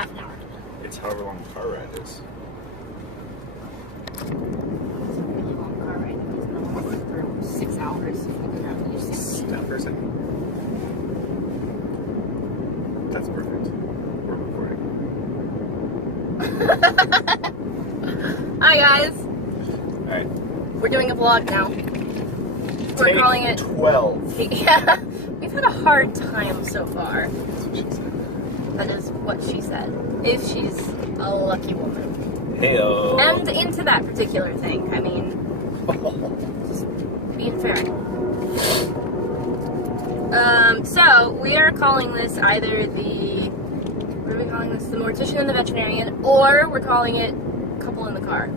half an hour. It's however long the car ride is. It's a really long car ride. It's normally for 6 hours if we go down to New Stop for a second. That's perfect. We're recording. Hi guys. Alright. We're doing a vlog now. We're calling it 12. Yeah. We've had a hard time so far. That's what she said. That is what she said. If she's a lucky woman. Heyo. And into that particular thing. I mean, just being fair. So we are calling this either the, what are we calling this? The Mortician and the Veterinarian, or we're calling it Couple in the Car.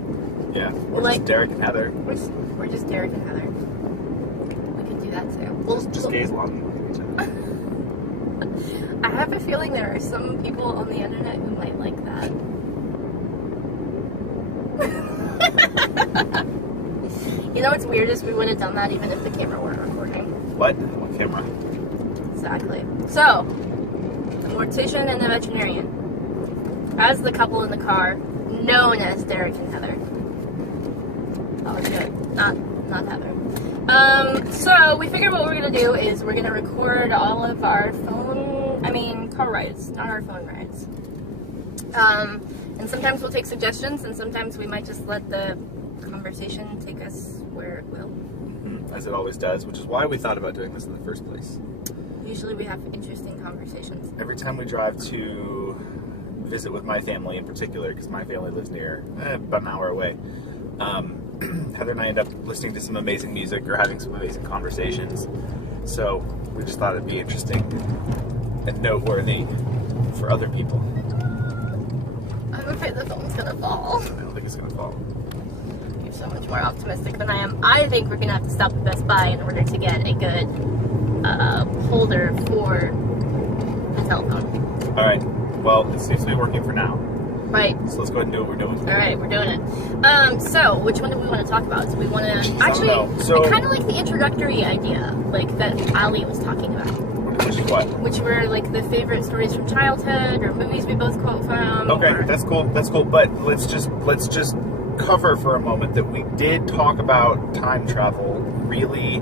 Yeah, or like, just Derek and Heather. We're just Derek and Heather. We could do that too. Just gaze long with each other. I have a feeling there are some people on the internet who might like that. You know what's weird is we would have done that even if the camera weren't recording. What? What camera? Exactly. So, the Mortician and the Veterinarian. As the couple in the car, known as Derek and Heather. Oh, it's good. Not Heather. So we figured what we're gonna do is we're gonna record all of our car rides, not our phone rides. And sometimes we'll take suggestions, and sometimes we might just let the conversation take us where it will. As it always does, which is why we thought about doing this in the first place. Usually we have interesting conversations. Every time we drive to visit with my family in particular, because my family lives near, about an hour away, Heather and I end up listening to some amazing music or having some amazing conversations. So we just thought it'd be interesting and noteworthy for other people. I'm afraid the phone's gonna fall. I don't think it's gonna fall. You're so much more optimistic than I am. I think we're gonna have to stop at Best Buy in order to get a good holder for the telephone. Alright, well, it seems to be working for now. Right. So let's go ahead and do what we're doing. Alright, we're doing it. So, which one do we want to talk about? Do we want to... Actually, I kind of like the introductory idea, like, that Ali was talking about. Which is what? Which were, like, the favorite stories from childhood, or movies we both quote from. Okay, or... that's cool, but let's just cover for a moment that we did talk about time travel really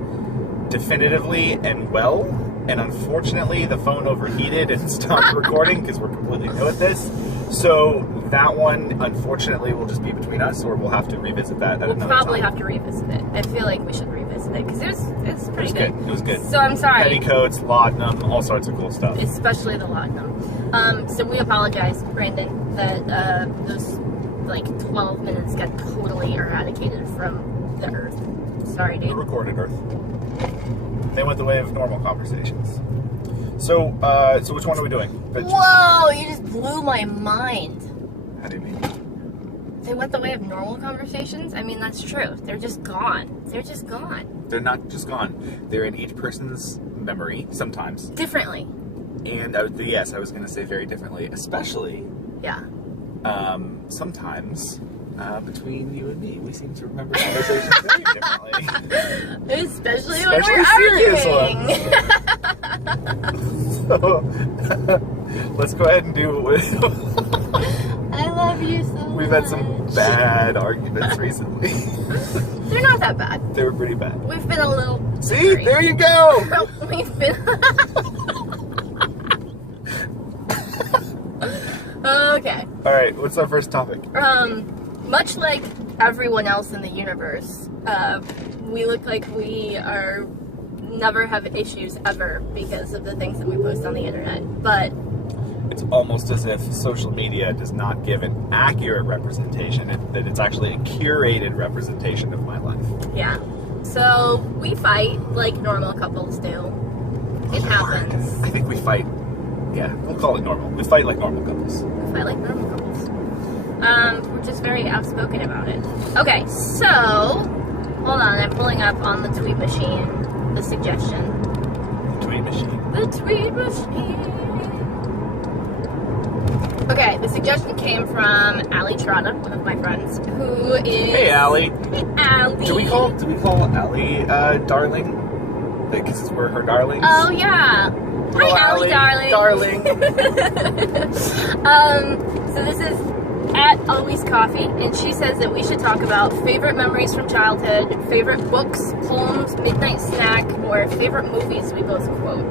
definitively and well, and unfortunately the phone overheated and stopped recording because we're completely new at this. So that one, unfortunately, will just be between us, or we'll have to revisit that at another time. We'll probably have to revisit it. I feel like we should revisit it, because it's pretty good. It was good. So I'm sorry. Petticoats, laudanum, all sorts of cool stuff. Especially the laudanum. So we apologize, Brandon, that those, like, 12 minutes got totally eradicated from the earth. Sorry, dude. The recorded earth. They went the way of normal conversations. So which one are we doing? Whoa, you just blew my mind. How do you mean? They went the way of normal conversations? I mean, that's true. They're just gone. They're just gone. They're not just gone. They're in each person's memory, sometimes. Differently. And, yes, I was going to say very differently, especially... Yeah. Sometimes... between you and me, we seem to remember conversations very differently. Especially when we're arguing. So, let's go ahead and do what I love you so much. We've had some bad arguments recently. They're not that bad. They were pretty bad. We've been a little... See? Sorry. There you go! We've been... Okay. Alright, what's our first topic? Much like everyone else in the universe, we look like we are never have issues ever because of the things that we post on the internet, but it's almost as if social media does not give an accurate representation, that it's actually a curated representation of my life. Yeah. So we fight like normal couples do. It happens. I think we fight, yeah, we'll call it normal. We fight like normal couples. We fight like normal couples. We're just very outspoken about it. Okay, so, hold on, I'm pulling up on the tweet machine the suggestion. The tweet machine? The tweet machine. Okay, the suggestion came from Ali Trotta, one of my friends, who is... Hey, Ali. Hey, Ali. Do we call Ali darling? Because we're her darlings? Oh, yeah. Hi, Ali, darling. Darling. So this is at Always Coffee, and she says that we should talk about favorite memories from childhood, favorite books, poems, midnight snack, or favorite movies we both quote.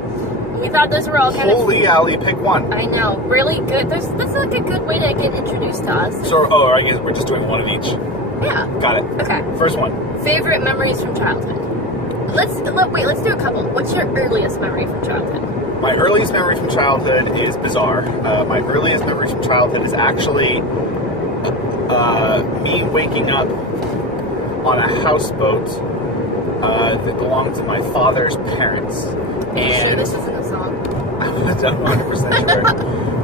We thought those were all kind Holy Allie, pick one. I know, really good. That's like a good way to get introduced to us. So, I guess we're just doing one of each. Yeah. Got it. Okay. First one. Favorite memories from childhood. Let's do a couple. What's your earliest memory from childhood? My earliest memory from childhood is bizarre. My earliest memory from childhood is actually me waking up on a houseboat that belonged to my father's parents. Are you sure this isn't a song? I'm 100% sure.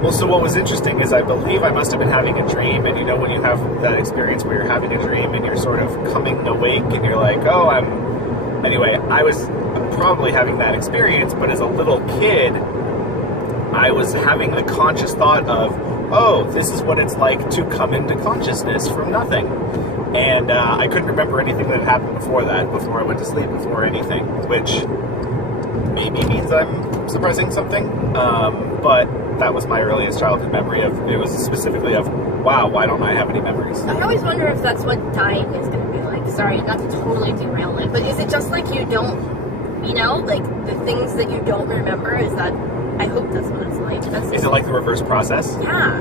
Well, so what was interesting is I believe I must have been having a dream, and you know when you have that experience where you're having a dream and you're sort of coming awake and you're like, oh, Anyway, I was probably having that experience, but as a little kid, I was having the conscious thought of, oh, this is what it's like to come into consciousness from nothing. And I couldn't remember anything that had happened before that, before I went to sleep, before anything, which maybe means I'm suppressing something. But that was my earliest childhood memory it was specifically of, wow, why don't I have any memories? I always wonder if that's what dying is going to be like. Sorry, not to totally derail it, but is it just like you don't, like the things that you don't remember, is that, I hope that's what it's like. Is it like the reverse process? Yeah.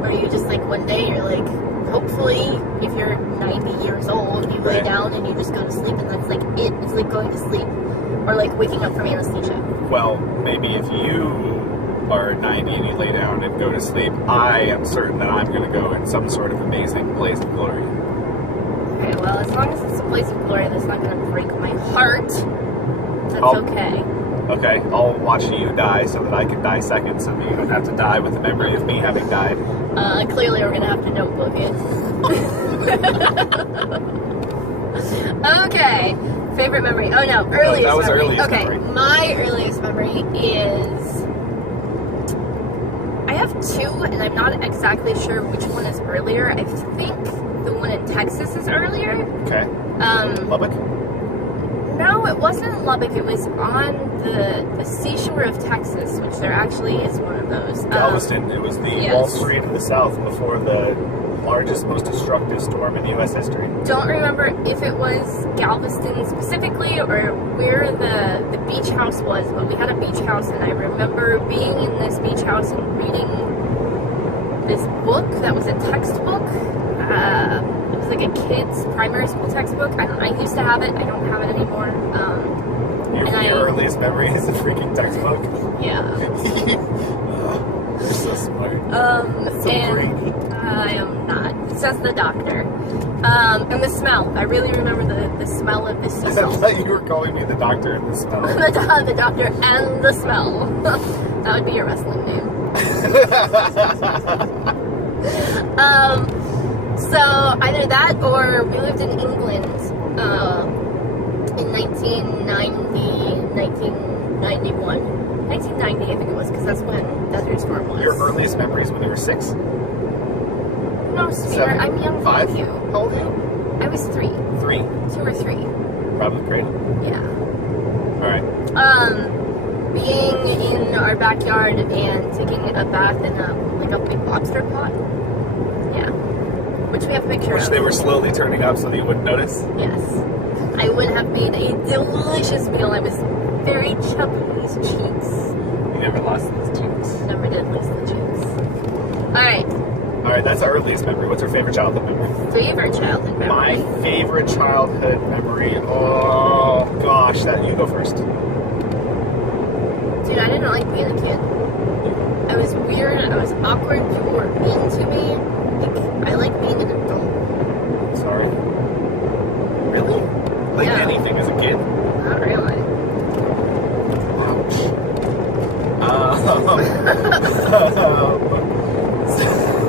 Where you just like one day you're like, hopefully if you're 90 years old, you lay down and you just go to sleep and that's like it. It's like going to sleep. Or like waking up from anesthesia. Well, maybe if you are 90 and you lay down and go to sleep, I am certain that I'm going to go in some sort of amazing blaze of glory. Okay, well, as long as it's a blaze of glory that's not going to break my heart, that's okay. Okay, I'll watch you die so that I can die second, so that you don't have to die with the memory of me having died. Clearly we're going to have to notebook it. Okay, favorite memory. Oh no, earliest that was memory. Earliest okay, memory. My earliest memory is... I have two, and I'm not exactly sure which one is earlier. I think the one in Texas is earlier. Okay. Lubbock? No, it wasn't in Lubbock. It was on the seashore of Texas, which there actually is one of those. Galveston. It was the Wall Street of the South before the largest, most destructive storm in U.S. history. Don't remember if it was Galveston specifically or where the beach house was, but we had a beach house, and I remember being in this beach house and reading this book that was a textbook. It was like a kid's primary school textbook. I used to have it. I don't have it anymore. Your earliest memory is a freaking textbook? Yeah. You're so smart. So brainy. I am not. It says the doctor. And the smell. I really remember the smell of the sea salt. I thought you were calling me the doctor and the smell. the doctor and the smell. That would be your wrestling name. So either that or we lived in England in 1991. 1990, I think it was, because that's when Desert Storm was. Your earliest memories when you were 6? No, sweetheart, I'm younger 5? than you. How old are you? I was 3. 3? 2 or 3. Probably great. Yeah. Alright. Being in our backyard and taking a bath in a big lobster pot. Yeah. Which we have a picture of. Which they were slowly turning up so that you wouldn't notice? Yes. I would have made a delicious meal. I was very chubby with these cheeks. You never lost those cheeks. Never did lose the cheeks. Alright. Alright, that's our earliest memory. What's your favorite childhood memory? Favorite childhood memory? My favorite childhood memory. Oh gosh, you go first. Dude, I didn't like being a kid. I was weird, I was awkward, people were mean to me. I like being an adult. Sorry. Really? Like anything as a kid? Not really. Ouch.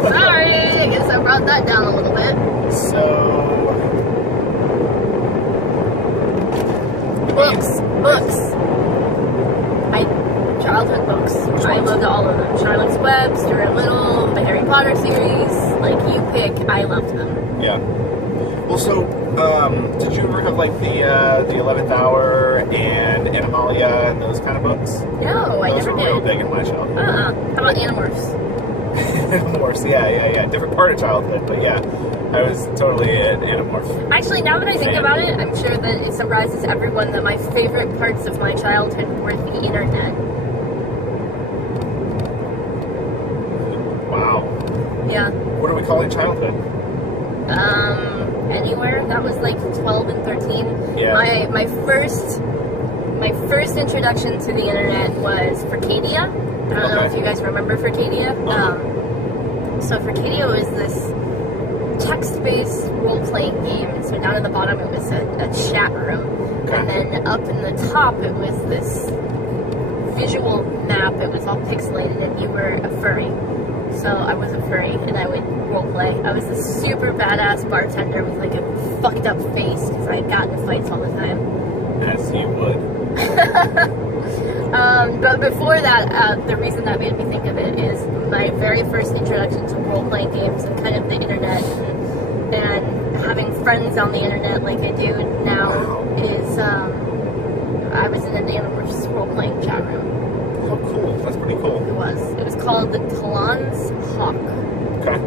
Sorry, I guess I brought that down a little bit. Books. Childhood books. I loved all of them. Charlotte's Web, Stuart Little, the Harry Potter series. Like, you pick, I loved them. Yeah. Well, so, did you ever have, like, the 11th Hour and Animalia and those kind of books? No, I never did. Those were real big in my childhood. How about Animorphs? Animorphs, yeah. Different part of childhood, but yeah, I was totally an Animorph. Actually, now that I think about it, I'm sure that it surprises everyone that my favorite parts of my childhood were the internet. Wow. Yeah. What are we calling childhood? Anywhere. That was like 12 and 13. Yeah. My first introduction to the internet was Furcadia. I don't know if you guys remember Furcadia. So Furcadia was this text-based role-playing game. So down at the bottom it was a chat room. Okay. And then up in the top it was this visual map. It was all pixelated and you were a furry. So I was a furry and I would roleplay. I was this super badass bartender with like a fucked up face because I got into fights all the time. As you would. But before that, the reason that made me think of it is my very first introduction to role-playing games and kind of the internet and having friends on the internet like I do now is I was in an Animorphs role-playing chat room. Oh, cool. That's pretty cool. It was. It was called the Talon's Hawk. Okay.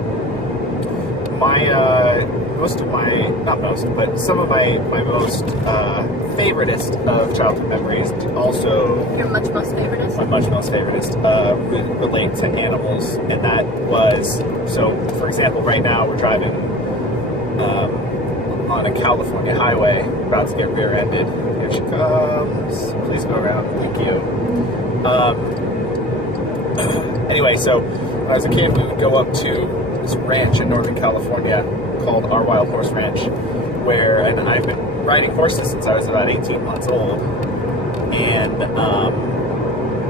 Some of my most favoritist of childhood memories also... Your most favoritist? My most favoritist relate to animals, and that was... So, for example, right now we're driving on a California highway, about to get rear-ended. Here she comes. Please go around. Thank you. Anyway, so when I was a kid, we would go up to this ranch in Northern California called Our Wild Horse Ranch, and I've been riding horses since I was about 18 months old, and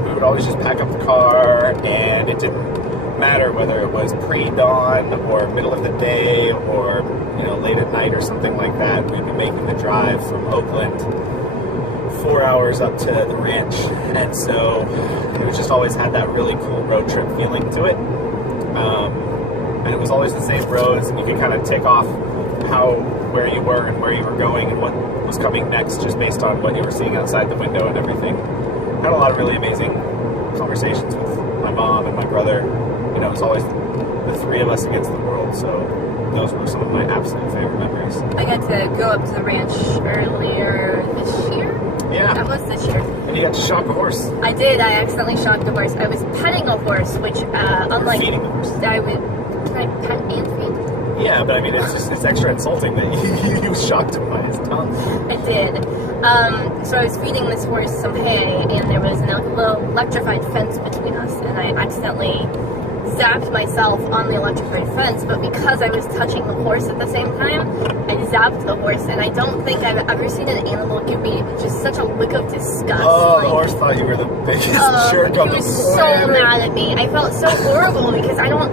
we would always just pack up the car, and it didn't matter whether it was pre-dawn or middle of the day or late at night or something like that. We'd be making the drive from Oakland 4 hours up to the ranch, and so it was just always had that really cool road trip feeling to it. And it was always the same roads, and you could kind of tick off where you were and where you were going and what was coming next just based on what you were seeing outside the window and everything. I had a lot of really amazing conversations with my mom and my brother. It was always the three of us against the world, so those were some of my absolute favorite memories. I got to go up to the ranch earlier this year. Yeah. That was this year. And you got to shock a horse. I did. I accidentally shocked a horse. I was petting a horse, which, unlike... Feeding the horse. Can I pet and feed? Yeah, but I mean, it's extra insulting that you shocked him by his tongue. I did. So I was feeding this horse some hay, and there was a little electrified fence between us, and I accidentally zapped myself on the electrified fence, but because I was touching the horse at the same time, I zapped the horse, and I don't think I've ever seen an animal give me just such a look of disgust. Oh, the horse thought you were the biggest jerk on the planet. He was so mad at me. I felt so horrible because I don't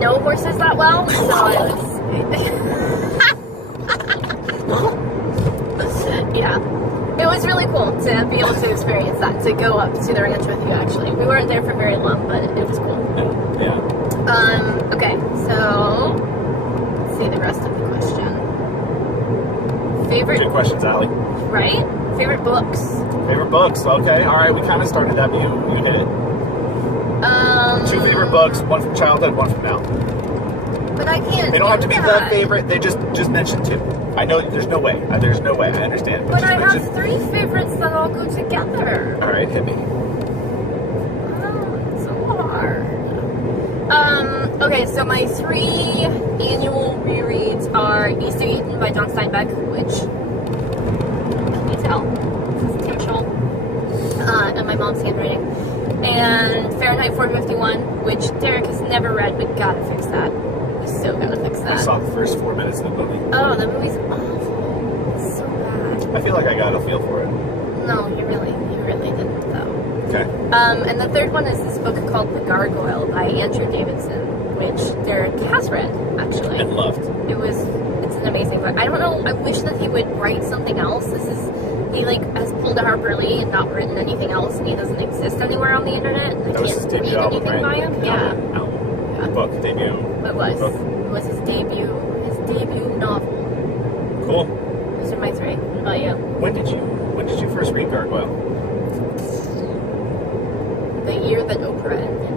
know horses that well, so I was... Yeah. It was really cool to be able to experience that, to go up to the ranch with you, actually. We weren't there for very long, but it was cool. Yeah. Okay, so let's see the rest of the question. Favorite... Good questions, Allie. Right? Favorite books. Favorite books, okay. Alright, we kind of started that, but you hit it. 2 favorite books, one from childhood, one from now. But I can't. They don't have to be the favorite. They just mention 2. I know there's no way. There's no way. I understand. But I have 3 favorites that all go together. All right, hit me. Oh, it's so hard. Okay, so my 3 annual rereads are East of Eden by John Steinbeck, which, can you tell? This is Tim Scholl, and my mom's handwriting. And Fahrenheit 451, which Derek has never read. We gotta fix that. We so gotta fix that. I saw the first 4 minutes of the movie. Oh, the movie's awful. It's so bad. I feel like I got a feel for it. No, you really didn't, though. Okay. And the third one is this book called The Gargoyle by Andrew Davidson, which Derek has read, actually. And loved. It's an amazing book. I don't know, I wish that he would write something else. He has pulled a Harper Lee and not written anything else, and he doesn't exist anywhere on the internet. And that was his debut album, right? By him. Yeah. Album. Book, debut. It was. Book. It was his debut novel. Cool. Those are my 3. What about you? When did you first read Gargoyle? The year that Oprah ended.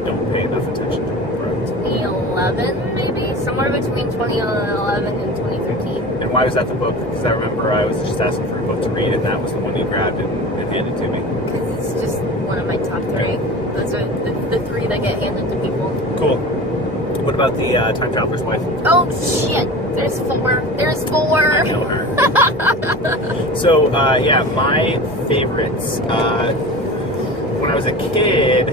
I pay enough attention to it, right? 2011, maybe? Somewhere between 2011 and 2013. And why was that the book? Because I remember I was just asking for a book to read, and that was the one you grabbed and handed to me. Because it's just one of my top 3. Those are the 3 that get handed to people. Cool. What about the Time Traveler's Wife? Oh, shit! There's 4. There's 4! I know her. So, yeah, my favorites. When I was a kid,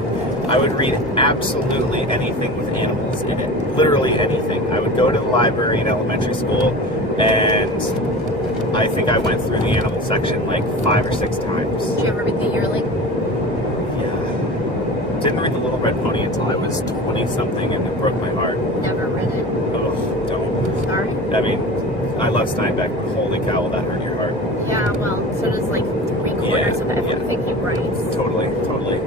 I would read absolutely anything with animals in it. Literally anything. I would go to the library in elementary school, and I think I went through the animal section like 5 or 6 times. Did you ever read The Yearling? Yeah. Didn't read The Little Red Pony until I was 20-something, and it broke my heart. Never read it. Oh, don't. Sorry. I mean, I love Steinbeck, but holy cow, will that hurt your heart. Yeah, well, so does like 3/4 of everything he writes. Totally, totally.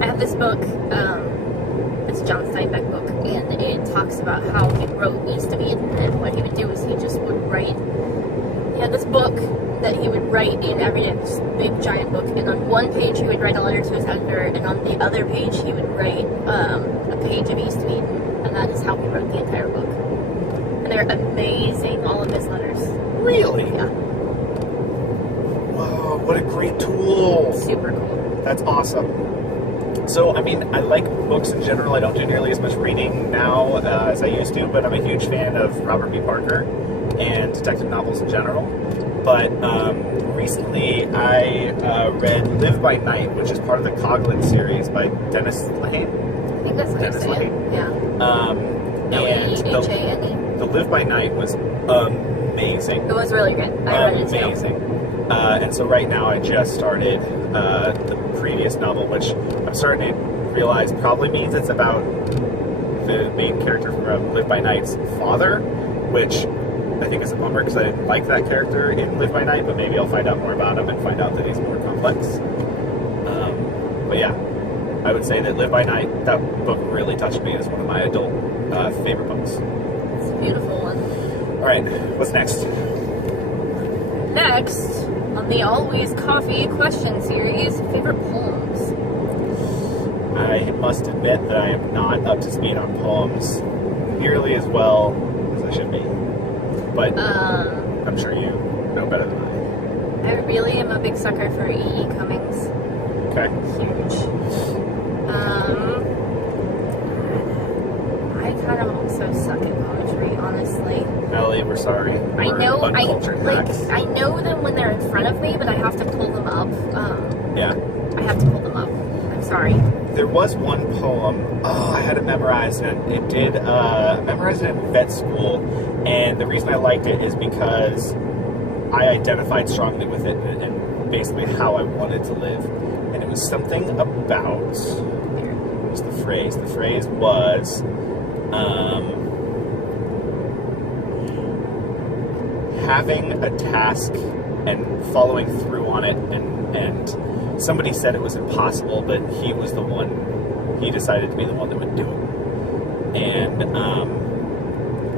I have this book, it's a John Steinbeck book, and it talks about how he wrote East of Eden, and what he would do is he just would write, he had this book that he would write in every day, this big giant book, and on one page he would write a letter to his editor, and on the other page he would write a page of East of Eden, and that is how he wrote the entire book. And they're amazing, all of his letters. Really? Yeah. Wow, what a great tool. Super cool. That's awesome. So, I mean, I like books in general. I don't do nearly as much reading now as I used to, but I'm a huge fan of Robert B. Parker and detective novels in general. But recently I read Live by Night, which is part of the Coghlan series by Dennis Lehane. I think that's how you say it. Yeah. And Lehane. the Live by Night was amazing. It was really good. I read it too. Amazing. And so right now I just started the previous novel, which I'm starting to realize probably means it's about the main character from Live by Night's father, which I think is a bummer because I didn't like that character in Live by Night, but maybe I'll find out more about him and find out that he's more complex. But yeah, I would say that Live by Night, that book really touched me as one of my adult favorite books. It's a beautiful one. All right, what's next? Next, on the Always Coffee question series, favorite poems. I must admit that I am not up to speed on poems nearly as well as I should be. But I'm sure you know better than I. I really am a big sucker for E.E. Cummings. Okay. Huge. I kind of also suck at poetry, honestly. Ellie, we're sorry. I know, Uncultured hacks. I know them when they're in front of me, but I have to pull them up. Yeah. I have to pull them up. I'm sorry. There was one poem, I had it memorized, and it did, I memorized it in vet school, and the reason I liked it is because I identified strongly with it and basically how I wanted to live. And it was something about, what was the phrase? The phrase was, having a task and following through on it, and somebody said it was impossible, but he was the one, he decided to be the one that would do it. And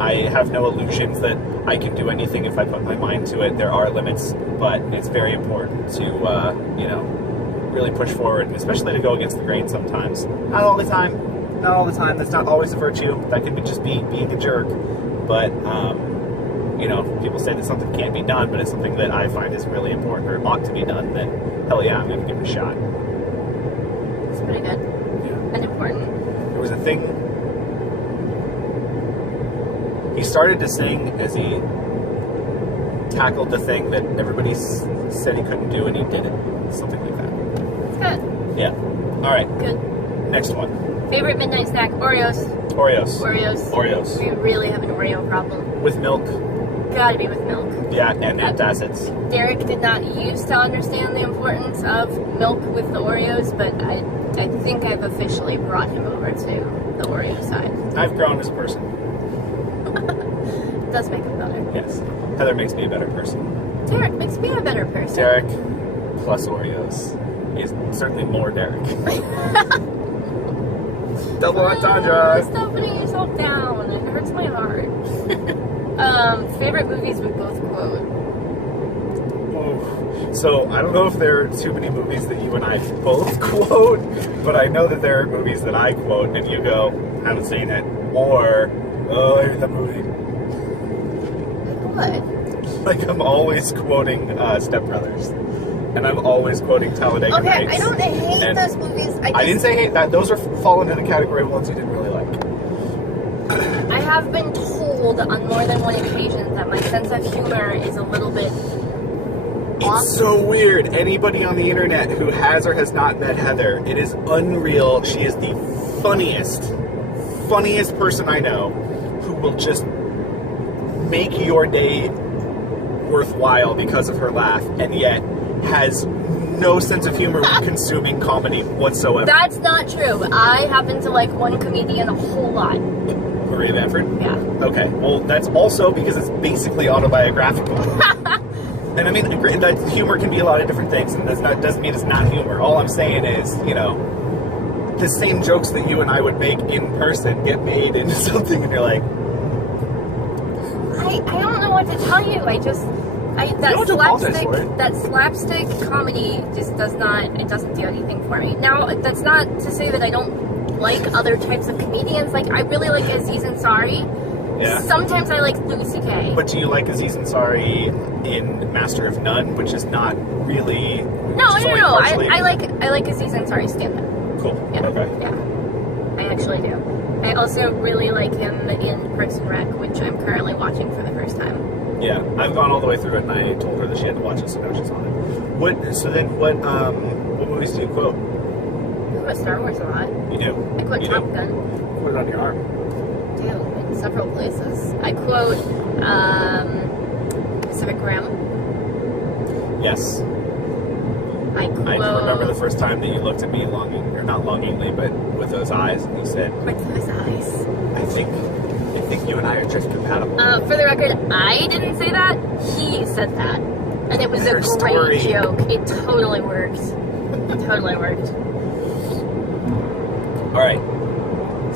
I have no illusions that I can do anything if I put my mind to it. There are limits, but it's very important to, you know, really push forward, and especially to go against the grain sometimes. Not all the time. Not all the time. That's not always a virtue. That could be just being a jerk. But, you know, if people say that something can't be done, but it's something that I find is really important or ought to be done, then hell yeah, I'm going to give it a shot. It's pretty good. Yeah. And important. There was a thing he started to sing as he tackled the thing that everybody said he couldn't do, and he did it. Something like that. It's good. Yeah. All right. Good. Next one. Favorite midnight snack? Oreos. Oreos. Oreos. Oreos. We really have an Oreo problem. With milk. Gotta be with milk. Yeah, and antacids. Derek did not used to understand the importance of milk with the Oreos, but I think I've officially brought him over to the Oreo side. I've grown as a person. It does make him better. Yes. Heather makes me a better person. Derek makes me a better person. Derek plus Oreos is certainly more Derek. Double entendre. Stop putting yourself down. It hurts my heart. Favorite movies we both quote. Ooh. So I don't know if there are too many movies that you and I both quote, but I know that there are movies that I quote and you go, haven't seen it, or, oh, I hate that movie. What? Like, I'm always quoting Step Brothers. And I'm always quoting Talladega Okay, Nights. I don't hate those movies. I didn't say hate that. Those are fall into the category of ones you didn't really like. I have been told on more than one occasion that my sense of humor is a little bit off. It's so weird. Anybody on the internet who has or has not met Heather, it is unreal. She is the funniest person I know who will just make your day worthwhile because of her laugh, and yet has no sense of humor when consuming comedy whatsoever. That's not true. I happen to like one comedian a whole lot. Maria Bamford? Yeah. Okay, well, that's also because it's basically autobiographical. And I mean, that humor can be a lot of different things, and doesn't mean it's not humor. All I'm saying is, you know, the same jokes that you and I would make in person get made into something, and you're like, I don't know what to tell you. That slapstick comedy just doesn't do anything for me. Now, that's not to say that I don't like other types of comedians. Like, I really like Aziz Ansari. yeah. Sometimes I like Louis C.K. But do you like Aziz Ansari in Master of None, which is not really... No. I like Aziz Ansari stand-up. Cool. Yeah. Okay. Yeah. I actually do. I also really like him in Parks and Rec, which I'm currently watching for the first time. Yeah, I've gone all the way through it, and I told her that she had to watch it, so now she's on it. What movies do you quote? I quote Star Wars a lot. You do? I quote Top Gun. Quote it on your arm. I do, in several places. I quote Pacific Rim. Yes. I quote... I remember the first time that you looked at me not longingly, but with those eyes, and you said... With those eyes. I think you and I are just compatible. For the record, I didn't say that. He said that. And it was a great story. joke. It totally worked. It totally worked. Alright.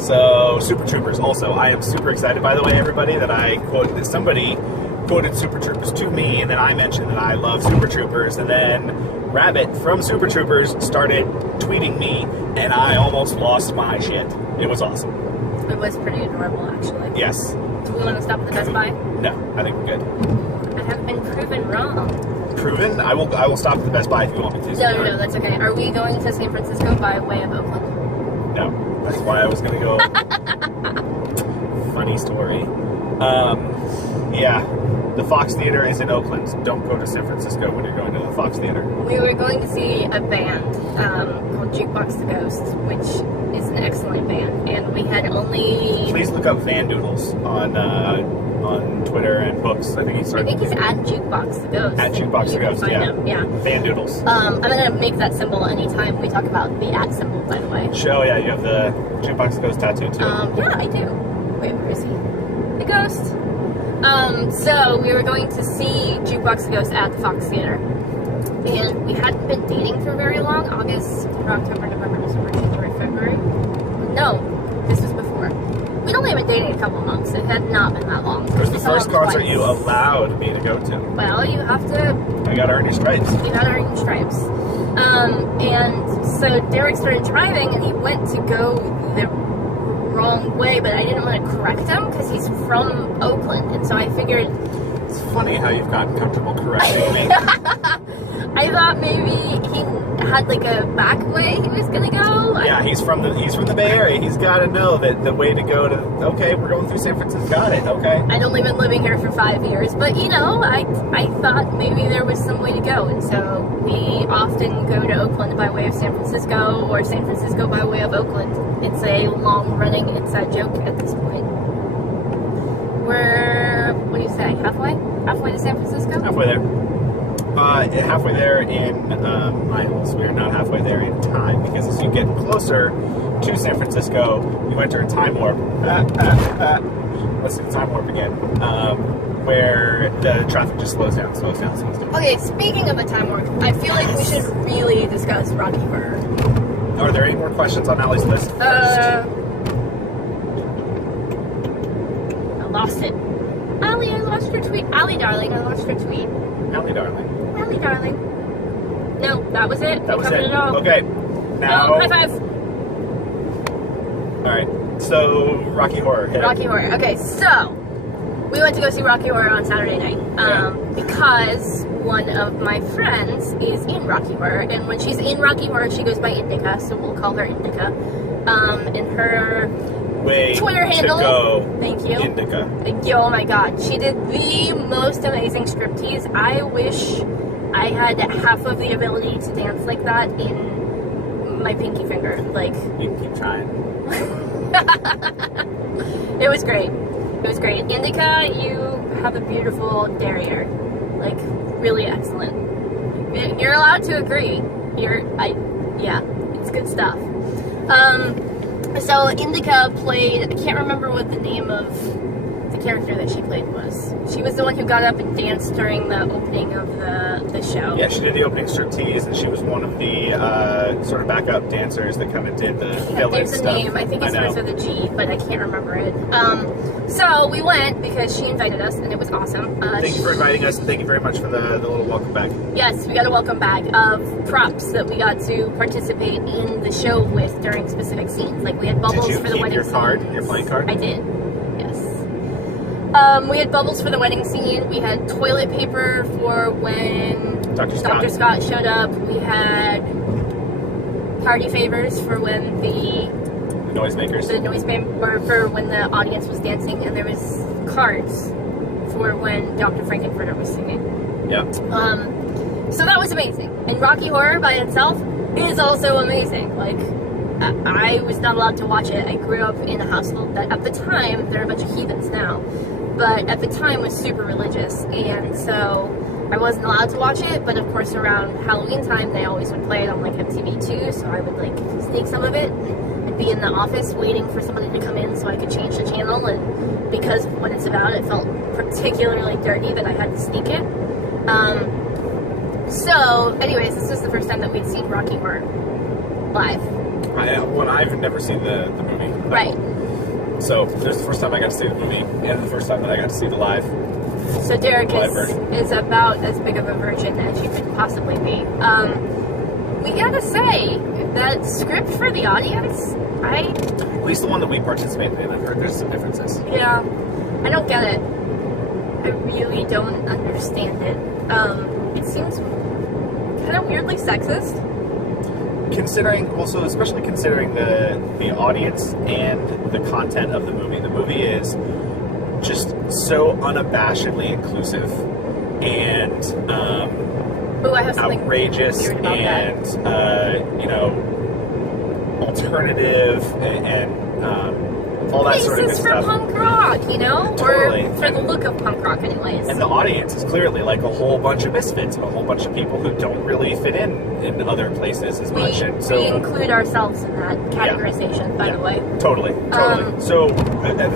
So, Super Troopers. Also, I am super excited, by the way, everybody, that somebody quoted Super Troopers to me, and then I mentioned that I love Super Troopers, and then Rabbit from Super Troopers started tweeting me, and I almost lost my shit. It was awesome. It was pretty adorable, actually. Yes. Do we want to stop at the Best Buy? No, I think we're good. I have been proven wrong. Proven? I will stop at the Best Buy if you want me to. No, that's okay. Are we going to San Francisco by way of Oakland? No. That's why I was going to go. Funny story. Yeah. The Fox Theater is in Oakland. Don't go to San Francisco when you're going to the Fox Theater. We were going to see a band called Jukebox the Ghost, which is an excellent band, and we had only... Please look up Van Doodles on Twitter and books. I think he's at Jukebox the Ghost. At Jukebox the Ghost, yeah. Yeah. Van Doodles. I'm going to make that symbol anytime we talk about the @ symbol, by the way. Show, yeah, you have the Jukebox the Ghost tattoo, too. Yeah, I do. Wait, where is he? The Ghost. So we were going to see Jukebox the Ghost at the Fox Theater. And we hadn't been dating for very long. August, September, October, November, December, January, February. No, this was before. We'd only been dating a couple months. It had not been that long. It was the first concert you allowed me to go to. Well, you have to... I gotta earn your stripes. You gotta earn your stripes. And so Derek started driving, and he went to go the wrong way, but I didn't want to correct him because he's from Oakland, and so I figured... It's funny how you've gotten comfortable correcting me. I thought maybe he had like a back way he was gonna go. Yeah, he's from the Bay Area. He's got to know that the way to go to... Okay, we're going through San Francisco. Got it, okay. I'd only been living here for 5 years, but you know, I thought maybe there was some way to go, and so we often go to Oakland by way of San Francisco, or San Francisco by way of Oakland. It's a long-running inside joke at this point. We're, what do you say, halfway? Halfway to San Francisco? Halfway there. Halfway there in miles. We're not halfway there in time, because as you get closer to San Francisco, you enter a time warp. Let's see the time warp again. Where the traffic just slows down. Okay, speaking of the time warp, I feel like we should really discuss Rocky Horror. Are there any more questions on Allie's list first? I lost it. Allie, I lost your tweet. Allie, darling, I lost your tweet. Allie, darling. Allie, darling. No, that was it. That we was covered it. all. Okay. Now. Oh, high five. All right. So Rocky Horror. Hit Rocky it. Horror. Okay, so we went to go see Rocky Horror on Saturday night because one of my friends is in Rocky Horror, and when she's in Rocky Horror, she goes by Indica, so we'll call her Indica. And her Twitter handle. To go Thank you. Indica. Thank you. Oh my God, she did the most amazing striptease. I wish I had half of the ability to dance like that in my pinky finger. Like, You keep trying. it was great. It was great. Indica, you have a beautiful derriere. Like, really excellent. You're allowed to agree. Yeah, it's good stuff. So Indica played, I can't remember what the name of the character that she played was. She was the one who got up and danced during the opening of the show. Yeah, she did the opening striptease, and she was one of the sort of backup dancers that kind of did the filling There's stuff. a name. I think it starts with a G, but I can't remember it. So we went because she invited us, and it was awesome. Thank you for inviting us, and thank you very much for the little welcome back. Yes, we got a welcome bag of props that we got to participate in the show with during specific scenes. Like, we had bubbles Did you for the keep wedding your card, scenes. your playing card? I did. Yes. We had bubbles for the wedding scene. We had toilet paper for when Dr. Scott showed up. We had party favors for when the noisemakers. or for when the audience was dancing, and there was cards for when Dr. Frankenfurter was singing. Yeah. So that was amazing. And Rocky Horror by itself is also amazing. Like, I was not allowed to watch it. I grew up in a household that at the time, they're a bunch of heathens now, but at the time was super religious, and so I wasn't allowed to watch it. But of course, around Halloween time, they always would play it on like MTV too, so I would like sneak some of it. I'd be in the office waiting for somebody to come in so I could change the channel, and because of what it's about, it felt particularly dirty that I had to sneak it. So anyways, this was the first time that we'd seen Rocky Horror live. I've never seen the movie. Right. So this is the first time I got to see the movie, and the first time that I got to see the live. So Derek Live is about as big of a virgin as you could possibly be. We gotta say, that script for the audience, At least the one that we participated in, I've heard there's some differences. I don't get it. I really don't understand it. It seems kind of weirdly sexist. Especially considering the audience and the content of the movie. The movie is just so unabashedly inclusive and I have something outrageous weird about and alternative and all that sort of good This is for stuff. punk rock, Totally. Or for the look of punk rock, anyways. And the audience is clearly like a whole bunch of misfits and a whole bunch of people who don't really fit in other places as much. And so we include ourselves in that categorization, by the way. Totally. So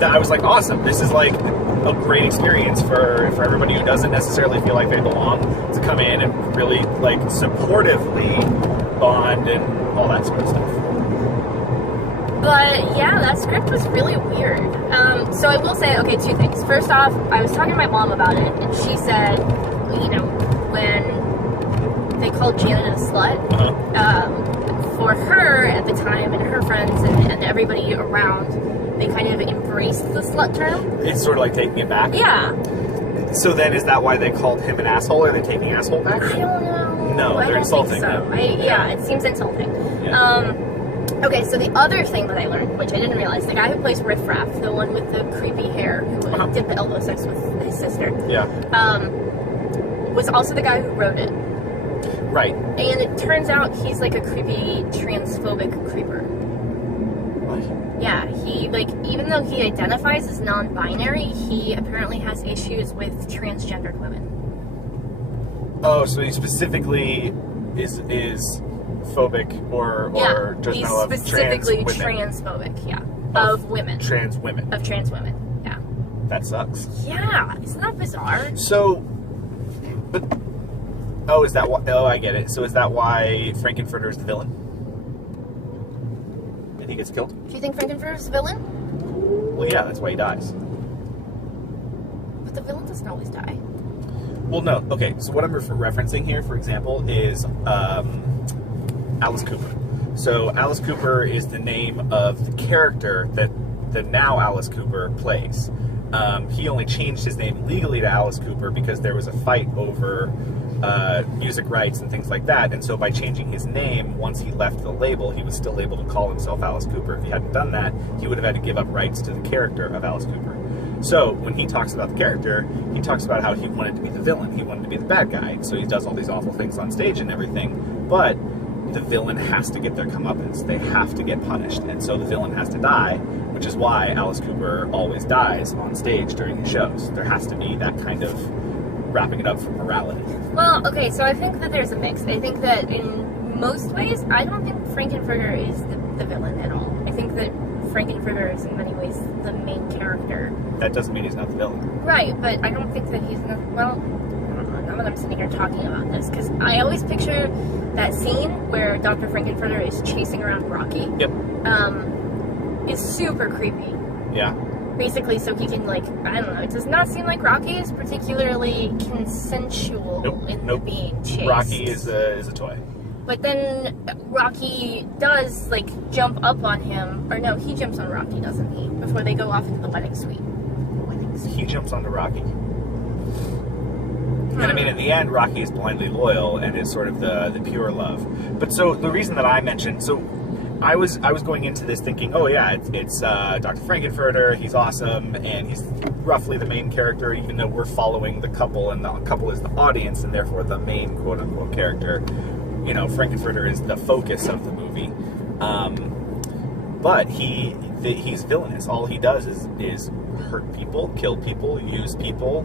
I was like, awesome. This is like a great experience for everybody who doesn't necessarily feel like they belong to come in and really like supportively bond and all that sort of stuff. But yeah, that script was really weird. So I will say, okay, two things. First off, I was talking to my mom about it, and she said, when they called Janet a slut, for her at the time and her friends and everybody around, they kind of embraced the slut term. It's sort of like taking it back. Yeah. So then, is that why they called him an asshole? Are they taking asshole back? I don't know. No, they're insulting him. him. It seems insulting. Yeah. Okay, so the other thing that I learned, which I didn't realize, the guy who plays Riff Raff, the one with the creepy hair, who did the elbow sex with his sister, was also the guy who wrote it. Right. And it turns out he's like a creepy, transphobic creeper. What? Yeah, even though he identifies as non-binary, he apparently has issues with transgendered women. Oh, so he specifically is phobic or doesn't know of he's specifically trans women. Transphobic, of women. Trans women. Of trans women, yeah. That sucks. Yeah, isn't that bizarre? So, but is that why? Oh, I get it. So is that why Frankenfurter is the villain? And he gets killed? Do you think Frankenfurter is the villain? Well, yeah, that's why he dies. But the villain doesn't always die. Well, no. Okay, so what I'm referencing here, for example, is Alice Cooper. So Alice Cooper is the name of the character that the now Alice Cooper plays. He only changed his name legally to Alice Cooper because there was a fight over music rights and things like that, and so by changing his name, once he left the label, he was still able to call himself Alice Cooper. If he hadn't done that, he would have had to give up rights to the character of Alice Cooper. So when he talks about the character, he talks about how he wanted to be the villain, he wanted to be the bad guy, so he does all these awful things on stage and everything, but the villain has to get their comeuppance. They have to get punished, and so the villain has to die, which is why Alice Cooper always dies on stage during his shows. There has to be that kind of wrapping it up for morality. Well, okay, so I think that there's a mix. I think that in most ways, I don't think Frankenfurter is the villain at all. I think that Frankenfurter is in many ways the main character. That doesn't mean he's not the villain. Right, but I don't think that he's not, well, now that I'm sitting here talking about this, because I always picture that scene where Dr. Frankenfurter is chasing around Rocky. Yep. Is super creepy. Yeah. Basically, so he can, like, I don't know, it does not seem like Rocky is particularly consensual in the being chased. Rocky is a toy. But then Rocky does, like, jump up on him, or no, he jumps on Rocky, doesn't he? Before they go off into the wedding suite. He jumps onto Rocky. And I mean, in the end, Rocky is blindly loyal and is sort of the pure love. But so the reason that I mentioned, so I was going into this thinking, oh yeah, it's Dr. Frankenfurter, he's awesome, and he's roughly the main character, even though we're following the couple, and the couple is the audience, and therefore the main quote-unquote character. You know, Frankenfurter is the focus of the movie. But he's villainous. All he does is hurt people, kill people, use people,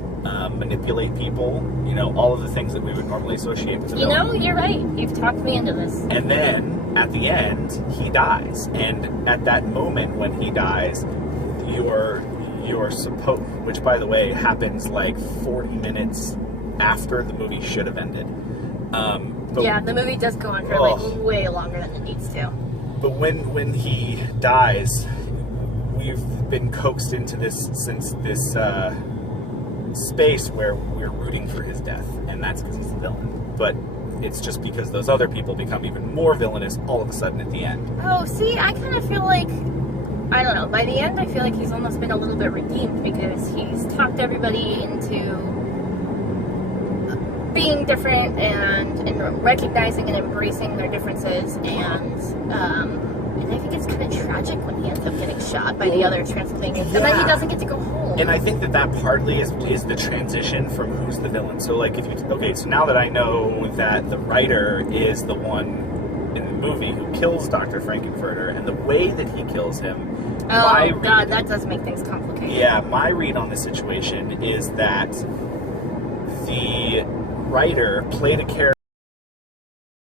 manipulate people, you know, all of the things that we would normally associate with a villain. You know, you're right. You've talked me into this. And then, at the end, he dies. And at that moment when he dies, you're supposed, which by the way, happens like 40 minutes after the movie should have ended. Yeah, the movie does go on for like way longer than it needs to. But when he dies, we've been coaxed into this space where we're rooting for his death, and that's because he's the villain. But it's just because those other people become even more villainous all of a sudden at the end. Oh, see, I kind of feel like, I don't know, by the end I feel like he's almost been a little bit redeemed because he's talked everybody into being different and recognizing and embracing their differences, and I think it's kind of tragic when he ends up getting shot by the other Transylvanians, and then he doesn't get to go home. And I think that partly is the transition from who's the villain. So like, so now that I know that the writer is the one in the movie who kills Dr. Frankenfurter, and the way that he kills him, God, that does make things complicated. Yeah, my read on the situation is that the writer played a character